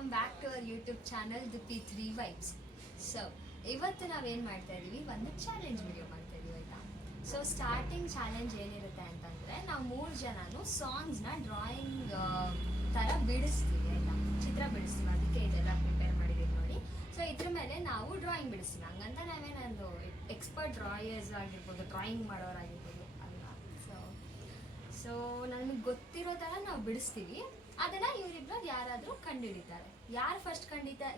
Welcome back to our YouTube channel the P3 vibes. So ಇವತ್ತು ನಾವೇನು ಮಾಡ್ತಾ ಇದ್ದೀವಿ, ಒಂದು ಚಾಲೆಂಜ್ ವಿಡಿಯೋ ಮಾಡ್ತಾ ಇದೀವಿ ಆಯಿತಾ. ಸೊ ಸ್ಟಾರ್ಟಿಂಗ್ ಚಾಲೆಂಜ್ ಏನಿರುತ್ತೆ ಅಂತಂದರೆ, ನಾವು 3 ಜನನು ಸಾಂಗ್ಸ್ನ ಡ್ರಾಯಿಂಗ್ ಥರ ಬಿಡಿಸ್ತೀವಿ ಆಯಿತಾ, ಚಿತ್ರ ಬಿಡಿಸ್ತೀವಿ. ಅದಕ್ಕೆ ಇದೆಲ್ಲ ಪ್ರಿಪೇರ್ ಮಾಡಿದ್ದೀವಿ ನೋಡಿ. ಸೊ ಇದ್ರ ಮೇಲೆ ನಾವು ಡ್ರಾಯಿಂಗ್ ಬಿಡಿಸ್ತೀವಿ. ಹಂಗಂತ ನಾವೇನೊಂದು ಎಕ್ಸ್ಪರ್ಟ್ ಡ್ರಾಯರ್ಸ್ ಆಗಿರ್ಬೋದು, ಡ್ರಾಯಿಂಗ್ ಮಾಡೋರಾಗಿರ್ಬೋದು ಅಲ್ಲ. ಸೊ ನಮಗೆ ಗೊತ್ತಿರೋ ಥರ ನಾವು ಬಿಡಿಸ್ತೀವಿ. ಅದನ್ನ ಇವರಿಬ್ರಲ್ಲಿ ಯಾರಾದರೂ ಕಂಡುಹಿಡಿತಾರೆ. ಯಾರು ಫಸ್ಟ್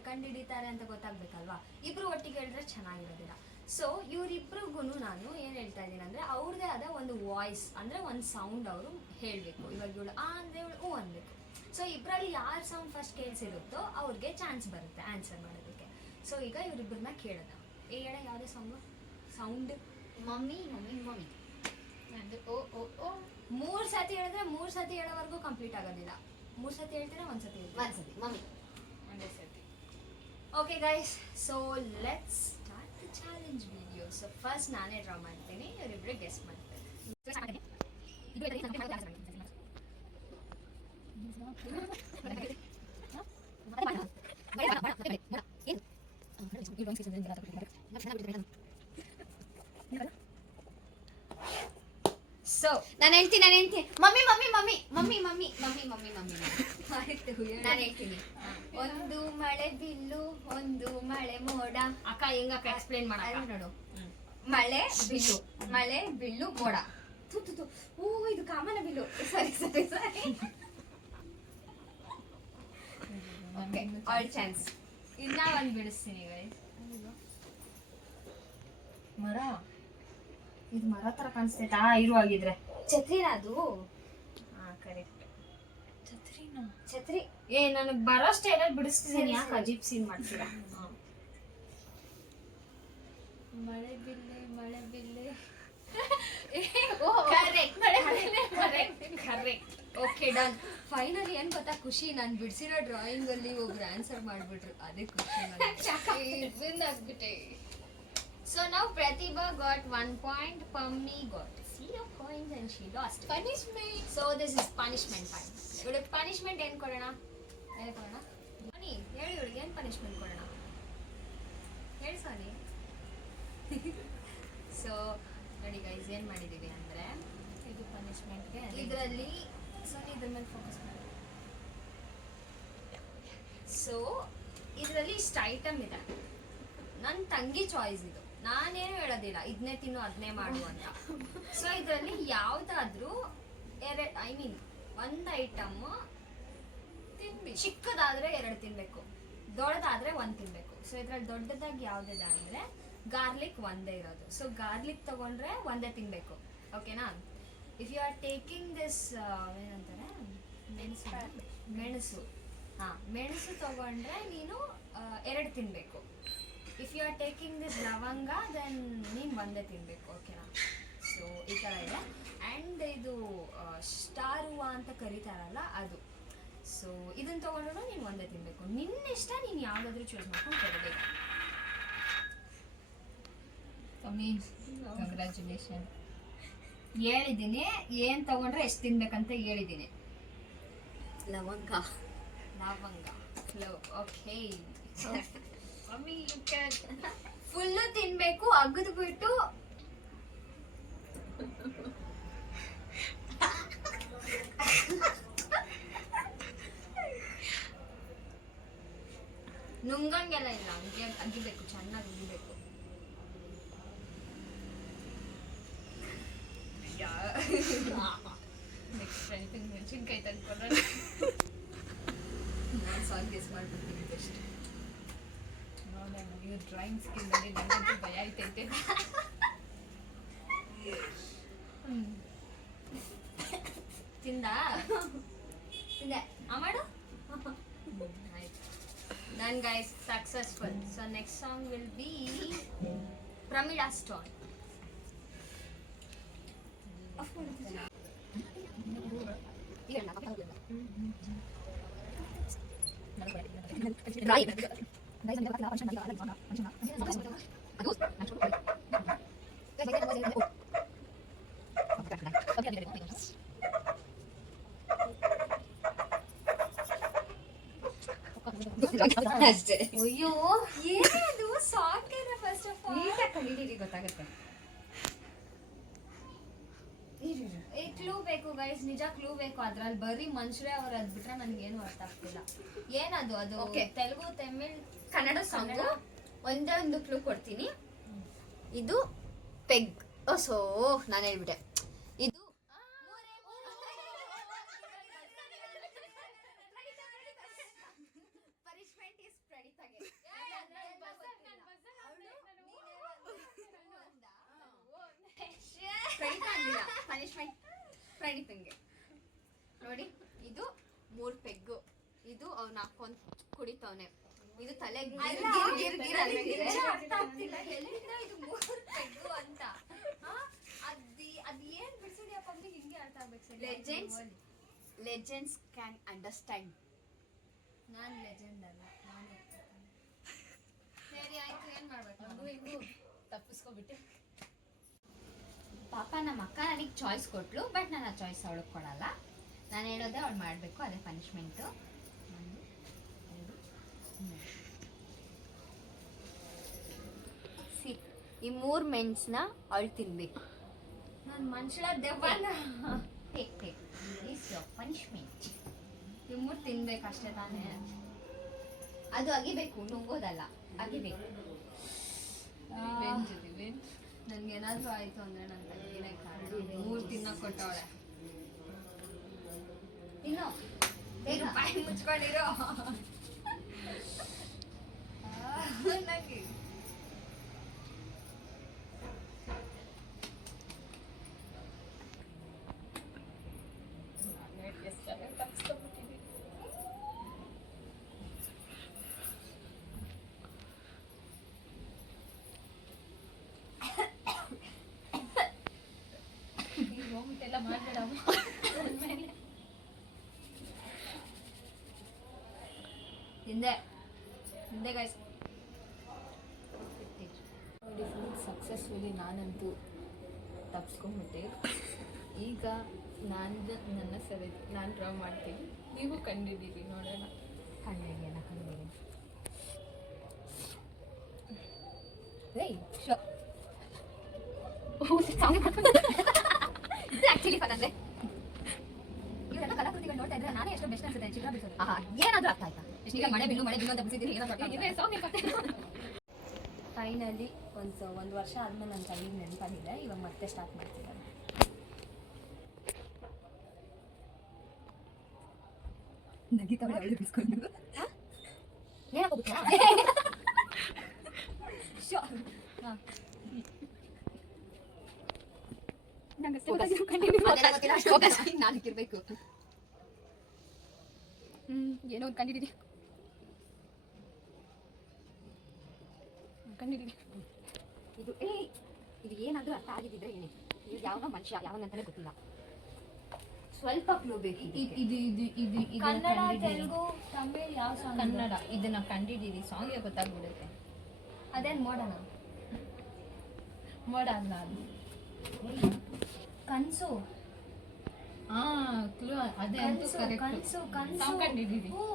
ಕಂಡುಹಿಡಿತಾರೆ ಅಂತ ಗೊತ್ತಾಗ್ಬೇಕಲ್ವಾ. ಇಬ್ರು ಒಟ್ಟಿಗೆ ಹೇಳಿದ್ರೆ ಚೆನ್ನಾಗಿರೋದಿಲ್ಲ. ಸೊ ಇವರಿಬ್ರಿಗೂ ನಾನು ಏನು ಹೇಳ್ತಾ ಇದ್ದೀನಿ ಅಂದರೆ, ಅವ್ರದ್ದೇ ಆದ ಒಂದು ವಾಯ್ಸ್ ಅಂದರೆ ಒಂದು ಸೌಂಡ್ ಅವರು ಹೇಳಬೇಕು. ಇವಾಗ ಇವಳು ಆ ಅಂದರೆ ಇವಳು ಹೂ ಅನ್ಬೇಕು. ಸೊ ಇಬ್ಬರಲ್ಲಿ ಯಾರು ಸೌಂಡ್ ಫಸ್ಟ್ ಕೇಳಿಸಿರುತ್ತೋ ಅವ್ರಿಗೆ ಚಾನ್ಸ್ ಬರುತ್ತೆ ಆನ್ಸರ್ ಮಾಡೋದಕ್ಕೆ. ಸೊ ಈಗ ಇವರಿಬ್ಬರನ್ನ ಕೇಳೋಣ. ಹೇಳ ಯಾವುದೇ ಸೌಂಡ್ ಮಮ್ಮಿ ಮಮ್ಮಿ ಮಮ್ಮಿ ನಂದು ಓ ಓ ಓ 3 ಸತಿ ಹೇಳಿದ್ರೆ 3 ಸತಿ ಹೇಳೋವರೆಗೂ ಕಂಪ್ಲೀಟ್ ಆಗೋದಿಲ್ಲ. 3 ಸತಿ ಹೇಳ್ತೀರಾ, 1 ಸತಿ ಹೇಳ್ತೀರಾ? 1 ಸತಿ ಮಮ್ಮಿ, ಒಂದೇ ಸತಿ. Okay guys, so let's start the challenge video. So first ನಾನೇ ಡ್ರಾ ಮಾಡ್ತೀನಿ, ಇವರಿಬ್ಬರು ಗೆಸ್ ಮಾಡ್ತಾರೆ. ಸೊ ನಾನು ಹೇಳ್ತೀನಿ mummy mummy mummy mummy mummy mummy mummy mummy ನಾನು ಹೇಳ್ತೀನಿ. ಒಂದು ಮಳೆ ಬಿಲ್ಲು, ಒಂದು ಮಳೆ ಮೋಡ. ಅಕ್ಕ ಹೆಂಗಕ್ಕ ಎಕ್ಸ್ಪ್ಲೇನ್ ಮಾಡಲ್ಲ ನೋಡು. ಮಳೆ ಬಿಲ್ಲು ಮೋಡ. ತು ಓ ಇದು ಕಾಮನ ಬಿಲ್ಲು. ಸರಿ ಸರಿ ಸರಿ. Okay, all chance. ಇನ್ನ ಒಂದು ಬಿಡಿಸ್ತೀನಿ ಗೈಸ್. ಮರ, ಇದು ಮರ ತರ ಕಾಣಿಸ್ತೈತಾ ಇರುವಾಗಿದ್ರೆ? ಛತ್ರಿನ ಅದು? ಹಾ ಕರೆಕ್ಟ್, ಛತ್ರಿ. ನನಗೆ ಬರೋ ಸ್ಟೈಲಲ್ಲಿ ಬಿಡಿಸ್ತಿದ್ದೀನಿ, ಯಾಕೆ ಅಜೀಬ್ ಸೀನ್ ಮಾಡ್ತೀರಾ? ಮಳೆ ಬಿಲ್ಲೆ ಮಳೆ ಬಿಲ್ಲೆ. ಕರೆಕ್ಟ್. Okay done. ಫೈನಲಿ ಏನ್ ಗೊತ್ತಾ ಖುಷಿ, ನಾನು ಬಿಡಿಸಿರೋ ಡ್ರಾಯಿಂಗ್ ಅಲ್ಲಿ ಒಬ್ರು ಆನ್ಸರ್ ಮಾಡ್ಬಿಟ್ರು, ಅದೇ ಖುಷಿ. So now Pratibha got 1 point, Pammi got 0 points and she lost. Punishment. So this is punishment time. ಇವಳಿಗೆ punishment ಏನು ಕೊಡೋಣ? ಏನು ಕೊಡೋಣ? ಸೋನಿ ಹೇಳಿ, ಇವಳಿಗೆ ಏನು punishment ಕೊಡೋಣ? ಹೇಳಿ ಸೋನಿ. ಸೊ ನೋಡಿ ಗೈಸ್, ಏನು ಮಾಡಿದ್ದೀವಿ ಅಂದರೆ, ಇದು ಪನಿಷ್ಮೆಂಟ್ಗೆ ಇದರಲ್ಲಿ ಸೋನಿ ಇದ್ರ ಮೇಲೆ ಫೋಕಸ್ ಮಾಡಿ. ಸೊ ಇದರಲ್ಲಿ ಇಷ್ಟು ಐಟಮ್ ಇದೆ. ನನ್ನ ತಂಗಿ ಚಾಯ್ಸ್ ಇದು, ನಾನೇನು ಹೇಳೋದಿಲ್ಲ ಇದನ್ನೇ ತಿನ್ನು ಅದನ್ನೇ ಮಾಡು ಅಂತ. ಸೊ ಇದರಲ್ಲಿ ಯಾವುದಾದ್ರೂ ಒಂದು ಐಟಮ್ ಚಿಕ್ಕದಾದ್ರೆ 2 ತಿನ್ಬೇಕು, ದೊಡ್ಡದಾದ್ರೆ 1 ತಿನ್ಬೇಕು. ಸೊ ಇದ್ರಲ್ಲಿ ದೊಡ್ಡದಾಗಿ ಯಾವುದಿದೆ ಅಂದ್ರೆ ಗಾರ್ಲಿಕ್ ಒಂದೇ ಇರೋದು. ಸೊ ಗಾರ್ಲಿಕ್ ತಗೊಂಡ್ರೆ ಒಂದೇ ತಿನ್ಬೇಕು, ಓಕೆನಾ? If you are taking this ಏನಂತಾರೆ, ಮೆಣಸು. ಮೆಣಸು ತಗೊಂಡ್ರೆ ನೀನು 2 ತಿನ್ಬೇಕು. If you are taking this ಲವಂಗ ದೆನ್ ನೀನು ಒಂದೇ ತಿನ್ಬೇಕು, ಓಕೆನಾ? ಸೊ ಈ ಥರ ಇದೆ. ಆ್ಯಂಡ್ ಇದು ಸ್ಟಾರ್ ಹೂವು ಅಂತ ಕರೀತಾರಲ್ಲ ಅದು. ಸೊ ಇದನ್ನು ತೊಗೊಂಡ್ರು ನೀನು ಒಂದೇ ತಿನ್ಬೇಕು. ನಿನ್ನಿಷ್ಟ, ನೀನು ಯಾವುದಾದ್ರೂ ಚೂಸ್ ಮಾಡ್ಕೊಂಡು ಕೊಡಬೇಕು. ಕಂಗ್ರ್ಯಾಚುಲೇಷನ್. ಹೇಳಿದ್ದೀನಿ ಏನು ತೊಗೊಂಡ್ರೆ ಎಷ್ಟು ತಿನ್ಬೇಕಂತ ಹೇಳಿದ್ದೀನಿ. ಲವಂಗ. Okay. Mummy you can. Full ತಿನ್ಬೇಕು, ಅಗದು ಬಿಟ್ಟು ನುಂಗಂಗೆಲ್ಲ ಇಲ್ಲ, ಹಂಗೆ ಅಗಿಬೇಕು, ಚೆನ್ನಾಗಿ ಅಗಿಬೇಕು. ನೆಕ್ಸ್ಟ್ ಟೈಮ್ ಮೆಣಸಿನ್ಕಾಯಿ ತಂದ್ಕೊಂಡ್ರೆ ನಾನು ಸಾಂಗ್ ಗೆಸ್ ಮಾಡ್ಬಿಡ್ತೀನಿ ಬೆಸ್ಟ್. ನೋಡೋಣ, ಇವ್ರ ಡ್ರಾಯಿಂಗ್ ಸ್ಕಿಲ್ ನೋಡಿ ನನಗಂತೂ ಭಯ ಆಯ್ತೈತೆ. ತಿಂದೆ ಮಾಡು. ಆಯ್ತು, ನನ್ guys successful. So next song will be Pramila stone. ಅಷ್ಟೇ. ಅಯ್ಯೋ ಏನದು ಸಾಕೇನ ಫಸ್ಟ್ ಆಫ್ ಆಲ್ ನೀಟಾಗಿ ಕಂಡಿದ್ದೀರಿ ಗೊತ್ತಾಗುತ್ತೆ. ಈ ಕ್ಲೂ ಬೇಕು ಗೈಸ್, ನಿಜ ಕ್ಲೂ ಬೇಕು. ಅದ್ರಲ್ಲಿ ಬರೀ ಮನುಷ್ಯರೇ ಅವ್ರು ಅದ್ ಬಿಟ್ರೆ ನನ್ಗೇನು ಅರ್ಥ ಆಗ್ತಿಲ್ಲ. ಏನದು ಅದು? Okay. ತೆಲುಗು, ತಮಿಳ್, ಕನ್ನಡ ಸಾಂಗ್. ಒಂದೇ ಒಂದು ಕ್ಲೂ ಕೊಡ್ತೀನಿ. ಇದು ಪೆಗ್. ಸೋ ನಾನು ಹೇಳ್ಬಿಟ್ಟೆ. ಇದು ಪನಿಷ್ಮೆಂಟ್ ಇಸ್ ಪ್ರಣೀತಾಗೆ. ಪ್ರಣೀತಾ ಅಂದಿಲ್ಲ, ಪನಿಷ್ಮೆಂಟ್ ಪ್ರಣೀತಂಗೆ. ನೋಡಿ, ಇದು 3 ಪೆಗ್ಗು. ಇದು ಅವ್ನ ಹಾಕೊಂಡ್ ಕುಡಿತವನೆ. ಇದು ತಲೆಗೆ ಅಲ್ಲ, ನಿಜ ಅರ್ಥ ಆಗ್ತಿಲ್ಲ. ಎಲ್ಲಿಂದ ಇದು 3 ಪೆಗ್ಗು ಅಂತ? ಅದ್ ಏನ್ ಬಿಡ್ಸಿದ್ಯಾ ಪಬ್ಲಿಕ್ ಹಿಂಗೆ ಅರ್ಥ ಆಗ್ಬೇಕು ಸರಿ. Legends can understand. Non legend ಅಲ್ಲ, ನಾನೇ ಸರಿ ಆಯ್ತು. ಏನ್ ಮಾಡ್ಬೇಕು? ಹಿಂಗು ತಪ್ಪಿಸ್ಕೊಬಿಟ್ಟೆ. ಪಾಪ ನಮ್ಮ ಅಕ್ಕ ನನಗೆ ಚಾಯ್ಸ್ ಕೊಟ್ಲು, ಬಟ್ ನಾನು ಆ ಚಾಯ್ಸ್ ಅವಳಿಗೆ ಕೊಡಲ್ಲ. ನಾನು ಹೇಳೋದೇ ಅವಳು ಮಾಡಬೇಕು, ಅದೇ ಪನಿಷ್ಮೆಂಟು. 1 2 3. ಈ 3 ಮೆಣಸನ್ನ ಅವಳು ತಿನ್ಬೇಕು. ನನ್ ಮನುಷ್ಯ ದೆವ್ವನ ಟೇಕ್ ಇಸ್ ಯೋರ್ ಪನಿಷ್ಮೆಂಟ್. ಇಮ್ಮೂರ್ ತಿನ್ಬೇಕು ಅಷ್ಟೇ ತಾನೇ. ಅದು ಅಗಿಬೇಕು, ನುಂಗೋದಲ್ಲ, ಅಗಿಬೇಕು. ನನ್ಗೇನಾದ್ರೂ ಆಯ್ತು ಅಂದ್ರೆ ನನ್ನ ತಂಗಿನೇ ಕಾರಣ. 3 ತಿನ್ನಕ್ ಕೊಟ್ಟವಳೆ. ಇನ್ನು ಬೇಗ ಬಾಯಿ ಮುಚ್ಕೊಂಡಿರೋ. ನಂಗೆ ತಪ್ಪಿಸ್ಕೊಬಿಟ್ಟಿದ್ದೀನಿ. ಹೋಗ್ಬಿಟ್ಟೆಲ್ಲ ಮಾಡ್ಬೇಡ. ಹಿಂದೆ ಹಿಂದೆ ಗೈಸ್. ನೋಡಿ ಫುಲ್ ಸಕ್ಸಸ್ಫುಲಿ ನಾನಂತೂ ತಪ್ಸ್ಕೊಂಡ್ಬಿಟ್ಟೆ. ಈಗ ನನ್ನ ಸರಿ ನಾನು ಡ್ರಾ ಮಾಡ್ತೀನಿ, ನೀವು ಕಂಡಿದ್ದೀರಿ. ನೋಡೋಣ. ಕಂಡಿದೆಯಲ್ಲ, ಕಂಡಿದ್ದೀನಿ. ಏಯ್ ಆಕ್ಚುಲಿ ಫನ್ ಅಂದ್ರೆ ಇವರೆಲ್ಲ ಕಲಾಕೃತಿಗಳು ನೋಡ್ತಾ ಇದ್ರೆ ನಾನೇ ಎಷ್ಟೋ ಬೆಸ್ಟ್ ಅನ್ಸುತ್ತೆ ಚಿತ್ರ ಬಿಡಿಸೋದು. ಏನಾದ್ರೂ ಅರ್ಥ ಆಯ್ತಾ? ಈಗ ಮಳೆ ಬಿಲ್ಲು ಅಂತ ಬಿಡಿಸಿದ್ದೀನಿ. ಸಾಂಗ್ ಫೈನಲಿ ಒಂದು ವರ್ಷ ಆದ್ಮೇಲೆ ನನ್ನ ತಂಗಿಗೆ ನೆನಪಾಗಿದೆ. ಇವಾಗ ಮತ್ತೆ ಸ್ಟಾರ್ಟ್ ಮಾಡ್ತಿದ್ದಾರೆ. ನಗಿತಾವಳೆ ಅವಳು ಬಿಡಿಸ್ಕೊಂಡು. ನಾಲ್ಕಿರ್ಬೇಕು. ಏನೋ ಒಂದು ಕಂಡಿದ್ದೀರಿ. ಇದು ಏನಾದ್ರೂ ಅರ್ಥ ಆಗಿದ್ದಿದ್ರೆ ಹೇಳಿ. ಇದು ಯಾವ ಮನುಷ್ಯ ಯಾವನಂತಾನೆ ಗೊತ್ತಿಲ್ಲ. ಸ್ವಲ್ಪ ಕ್ಲೂ ಬೇಕು. ಕನ್ನಡ, ತೆಲುಗು, ತಮಿಳ್ ಯಾವ ಸಾಂಗ್? ಕನ್ನಡ. ಇದನ್ನ ಕಂಡಿದ್ದೀರಿ, ಸಾಂಗ್ಗೆ ಗೊತ್ತಾಗ್ಬಿಡುತ್ತೆ. ಅದೇನ್ ಮಾಡೋಣ? ಮೋಡ ಅಲ್ಲ ಅದು. ಕನ್ಸು. ಕ್ಲೂ ಅದೇ ಅಂತೂ ಕರೆಕ್ಟ್. ಕನ್ಸು ಸಾಂಗ್ ಕಂಡಿದ್ದೀರಿ. ಹ್ಞೂ.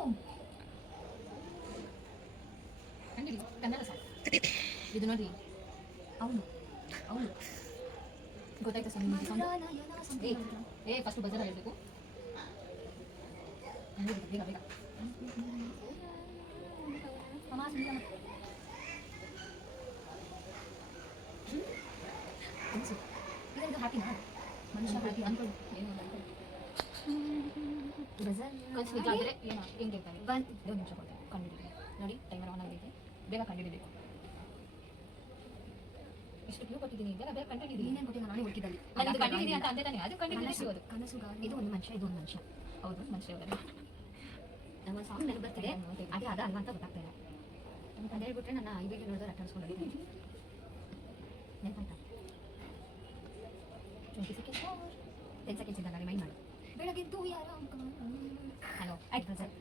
ಕಂಡಿದ್ದೀರಿ ಕನ್ನಡ ಸಾಂಗ್. ಇದು ನೋಡಿ, ಅವನು ಗೊತ್ತಾಯ್ತಾ ಸರ್ ನಿಮಗೆ ಸಾಂಗ್? ಫಸ್ಟ್ ಬಜಾರ ಹೇಳ್ಬೇಕು. ಬೇಗ ಬೇಗ. ಹ್ಯಾಪಿನಾ? ಮನುಷ್ಯ ಹ್ಯಾಪಿ ಅನ್ಕೊಳ್ಳಿ. ಏನು ಅನ್ಕೊಳ್ಳಿ. ಕನ್ಸಿದ್ರೆ ಏನು ಹೆಂಗೆ ಹೇಳ್ತಾರೆ? 2 ನಿಮಿಷ ಕೊಡ್ತಾರೆ. ಕಂಡಿದ್ದೀರಿ ನೋಡಿ, ಟೈಮರ್ ಆನ್ ಆಗೈತೆ. ಬೇಗ ಕಂಡಿಡಿಬೇಕು. ಎಷ್ಟು ಕ್ಲೂ ಕೊಟ್ಟಿದ್ದೀನಿ, ಬೇಗ ಬೇಗ ಕಂಡಿದ್ದೀರಿ. ನೀನೇನು ಕೊಟ್ಟಿಲ್ಲ, ನಾನೇ ಹುಡುಕಿದಲ್ಲಿ. ನಾನು ಇದು ಕಂಡಿದ್ದೀನಿ ಅಂತ ಅಂದೆ ತಾನೆ, ಅದು ಕಂಡಿದ್ದೀನಿ ಸಿಗೋದು. ಕನಸುಗಾರ. ಇದು ಒಂದು ಮನುಷ್ಯ, ಇದು ಒಂದು ಮನುಷ್ಯ. ಹೌದು, ಮನುಷ್ಯ ಅವರಲ್ಲ. ನಮ್ಮ ಸಾಂಗ್ ನೆನಪು ಬರ್ತಿದೆ, ಅದೇ ಅದ ಅಲ್ವಾ ಅಂತ ಗೊತ್ತಾಗ್ತಾ ಇಲ್ಲ. ಅಂತ ಹೇಳ್ಬಿಟ್ರೆ ನನ್ನ ಈ ವಿಡಿಯೋ ನೋಡಿದ್ರೆ ಅಟ್ಟಾಡ್ಸ್ಕೊಂಡು ನೆನಪಾಯ್ತಾ? 20 seconds 10 seconds ಇದ್ದಾಗ ರಿಮೈಂಡ್ ಮಾಡಿ. ಬೆಳಗಿದ್ದು ಯಾರ ಹಲೋ, ಆಯ್ತು ಸರ್.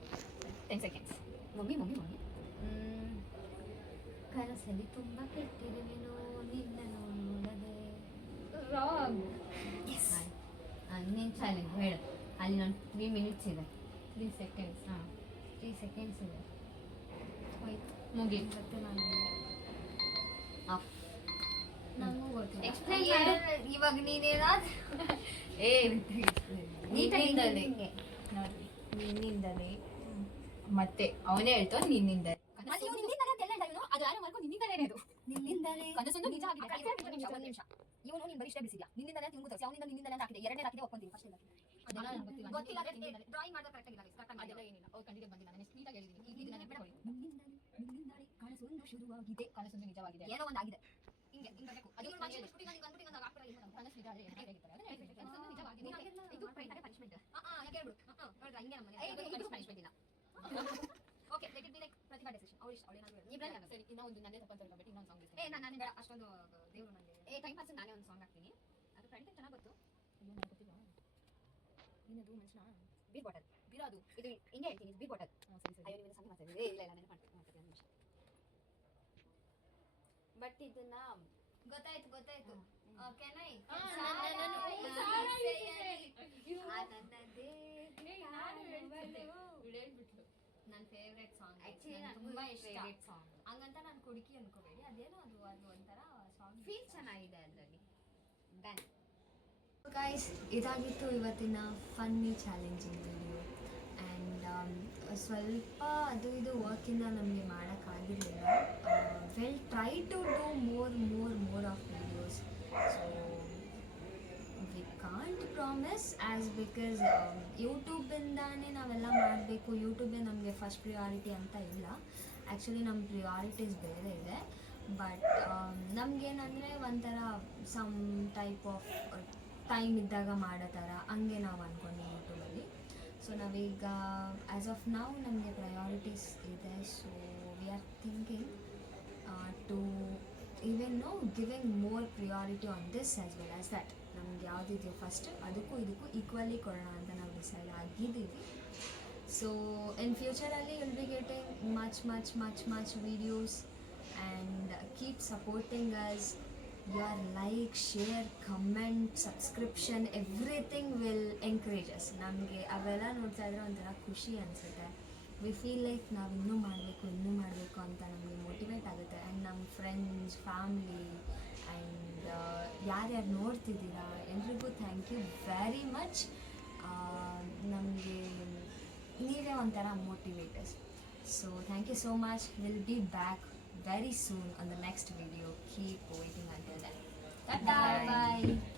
10 seconds. ಮಮ್ಮಿ ಕನಸಲ್ಲಿ ತುಂಬ ಕೆಟ್ಟಿರುವೆನೋ ನಿನ್ನ ನೋಡದೆ. ರಾಂಗ್. ನೀನು ಚಾಲೆಂಜ್ ಹೇಳು. ಅಲ್ಲಿ ನಾನು 3 minutes ಇದೆ. 3 seconds. 3 seconds ಇದೆ. ಹೋಯ್ತು. ಮುಗೀತು. ಇವತ್ತು ನಾನು ಆಫ್. ನಂಗೂ ಗೊತ್ತಿಲ್ಲ. Explain ಇವಾಗ ನೀನೇನಾದ್ರು ಏ ನೀಟಾಗಿ ನೋಡ್ರಿ ನಿನ್ನಿಂದಲೇ ಮತ್ತೆ ಅವನೇ ಹೇಳ್ತು ನಿನ್ನಿಂದ ನಿನ್ನಿಂದಲೇ ನಿಜ ಆಗಿದೆ. ಒಂದ್ ನಿಮಿಷ ಇವನು ನೀನ್ ಬರೀ ಇಷ್ಟೇ ಬಿಡಿಸಿದ್ಯಾ ನಿನ್ನಿಂದಲೇ ತಿಂಗು ತೋರಿಸಿ ಅವನಿಂದ ನಿನ್ನಿಂದಲೇ ಹಾಕಿದೆ ಎರಡನೇ ಹಾಕಿದೆ ಒಪ್ಕೊಂತೀನಿ ಫಸ್ಟ್ ಅದೆಲ್ಲ ನನಗೆ ಗೊತ್ತಿಲ್ಲ ಡ್ರಾಯಿಂಗ್ ಮಾಡೋದು ಕರೆಕ್ಟ್ ಆಗಿಲ್ಲ ಅದೆಲ್ಲ ಏನಿಲ್ಲ ಅವ್ರು ಖಂಡಿತ ಬಂದಿಲ್ಲ ನಾನು ನೀಟಾಗಿ ಹೇಳಿದ್ದೀನಿ ಈಗ ಇದನ್ನ ನೆನಪಿಟ್ಕೊಳ್ಳಿ ನಿನ್ನಿಂದಲೇ ಕನಸೊಂದು ಶುರುವಾಗಿದೆ ಕನಸೊಂದು ನಿಜವಾಗಿದೆ ಏನೋ ಒಂದು ಆಗಿದೆ ಹಿಂಗೆ ಹಿಂಗೆ ಬರಬೇಕು ಅದು ಒಂದು ಮನುಷ್ಯ ಬಿಟ್ಟು ನಾನು ಅಂದ್ಬಿಟ್ಟು ನಾನು ಆಗ್ತಾ ಇಲ್ಲ ಕನಸು ನಿಜ ಆಗಿದೆ ಹೇಗಿರ್ತಾರೆ ಅದನ್ನ ಹೇಳ್ತೀನಿ ಕನಸೊಂದು ನಿಜವಾಗಿದೆ ಇದು ಪ್ರೈಟಾಗೆ ಪನಿಷ್ಮೆಂಟ್ ಯಾಕೆ ಹೇಳ್ಬಿಡು ನೋಡ್ರಿ ಹಿಂಗೆ ನಮ್ಮ ಇದು ಪನಿಷ್ಮೆಂಟ್ ಇಲ್ಲ okay let it be like Pratibha decision ಅವಳು ಇಷ್ಟ ಅವಳೇನಾದ್ರು ಇಬ್ಬರೇ ಸರಿ ಇನ್ನೂ ಒಂದು ನನ್ನೇ ತಪ್ಪಂತ ಹೇಳ್ಬಿಟ್ಟು ಇನ್ನೊಂದು ಸಾಂಗ್ ಏ ನಾನು ಬೇಡ ಅಷ್ಟೊಂದು ದೇವರು ನನಗೆ ಏ ಟೈಮ್ ಪಾಸ್ ನಾನೇ ಒಂದು ಸಾಂಗ್ ಹಾಕ್ತೀನಿ ಅದು ಖಂಡಿತ ಚೆನ್ನಾಗಿ ಗೊತ್ತು ಅಯ್ಯೋ ನನಗೆ ಗೊತ್ತಿಲ್ಲ ಏನದು ಮನುಷ್ಯನ ಬೀರ್ ಬಾಟಲ್ ಬೀರ್ ಅದು ಇದು ಹಿಂಗೆ ಹೇಳ್ತೀನಿ ಬೀರ್ ಬಾಟಲ್ ಸರಿ ಸರಿ ಅಯ್ಯೋ ನಿಮಗೆ ಸಂಗೀತ ಮಾತಾಡಿದೆ ಇಲ್ಲ ಇಲ್ಲ ನೆನಪು ಮಾಡ್ತೀನಿ ಒಂದು ನಿಮಿಷ ಬಟ್ ಇದನ್ನ ಗೊತ್ತಾಯ್ತು ಗೊತ್ತಾಯ್ತು ಕೆನ್ ಐ ನನ್ನ ಫೇವ್ರೆಟ್ ಸಾಂಗ್ ಆಕ್ಚುಲಿ ತುಂಬಾ ಇಷ್ಟ ಫೇವ್ರೆಟ್ ಸಾಂಗ್ ಹಂಗಂತ ನಾನು ಕುಡುಕಿ ಅನ್ಕೋಬೇಡಿ ಅದೇನೋ ಅದು ಅದು ಒಂಥರ ಸಾಂಗ್ ಫೀಲ್ ಚೆನ್ನಾಗಿದೆ ಅದರಲ್ಲಿ ಡನ್ ಗೈಸ್ ಇದಾಗಿತ್ತು ಇವತ್ತಿನ ಫನ್ನಿ ಚಾಲೆಂಜಿಂಗ್ ವಿಡಿಯೋ ಆ್ಯಂಡ್ ಸ್ವಲ್ಪ ಅದು ಇದು ವರ್ಕಿಂದ ನಮಗೆ ಮಾಡೋಕ್ಕಾಗಿರಲಿಲ್ಲ will try to do more of videos so we can't promise as because ಯೂಟ್ಯೂಬಿಂದಾನೇ ನಾವೆಲ್ಲ ಮಾಡಬೇಕು ಯೂಟ್ಯೂಬೇ ನಮಗೆ ಫಸ್ಟ್ ಪ್ರಿಯಾರಿಟಿ ಅಂತ ಇಲ್ಲ ಆ್ಯಕ್ಚುಲಿ ನಮ್ಮ ಪ್ರಿಯಾರಿಟೀಸ್ ಬೇರೆ ಇದೆ ಬಟ್ ನಮಗೇನಂದರೆ ಒಂಥರ ಸಮ್ ಟೈಪ್ ಆಫ್ ಟೈಮ್ ಇದ್ದಾಗ ಮಾಡೋ ಥರ ಹಂಗೆ ನಾವು ಅಂದ್ಕೊಂಡು ಯೂಟ್ಯೂಬಲ್ಲಿ ಸೊ ನಾವೀಗ ಆ್ಯಸ್ ಆಫ್ ನಾವು ನಮಗೆ ಪ್ರಯಾರಿಟೀಸ್ ಇದೆ so we are thinking to even no giving more priority on this as well as that ನಮ್ಗೆ ಯಾವುದಿದೆಯೋ ಫಸ್ಟ್ ಅದಕ್ಕೂ ಇದಕ್ಕೂ ಈಕ್ವಲಿ ಕೊಡೋಣ ಅಂತ ನಾವು ಡಿಸೈಡ್ ಆಗಿದ್ದೀವಿ ಸೊ ಇನ್ ಫ್ಯೂಚರಲ್ಲಿ will be getting much videos and keep supporting us your like, share, comment, subscription, everything will encourage us. ನಮಗೆ ಅವೆಲ್ಲ ನೋಡ್ತಾ ಇದ್ರೆ ಒಂಥರ ಖುಷಿ ಅನಿಸುತ್ತೆ ವಿ ಫೀಲ್ ಲೈಕ್ ನಾವು ಇನ್ನೂ ಮಾಡಬೇಕು ಅಂತ ನಮಗೆ ಮೋಟಿವೇಟ್ ಆಗುತ್ತೆ ಆ್ಯಂಡ್ ನಮ್ಮ ಫ್ರೆಂಡ್ಸ್ ಫ್ಯಾಮಿಲಿ ಆ್ಯಂಡ್ ಯಾರ್ಯಾರು ನೋಡ್ತಿದ್ದೀರಾ ಎಲ್ರಿಗೂ ಥ್ಯಾಂಕ್ ಯು ವೆರಿ ಮಚ್ ನಮಗೆ ನೀವೇ ಒಂಥರ motivators so thank you so much will be back very soon on the next video. Keep waiting until then. Bye.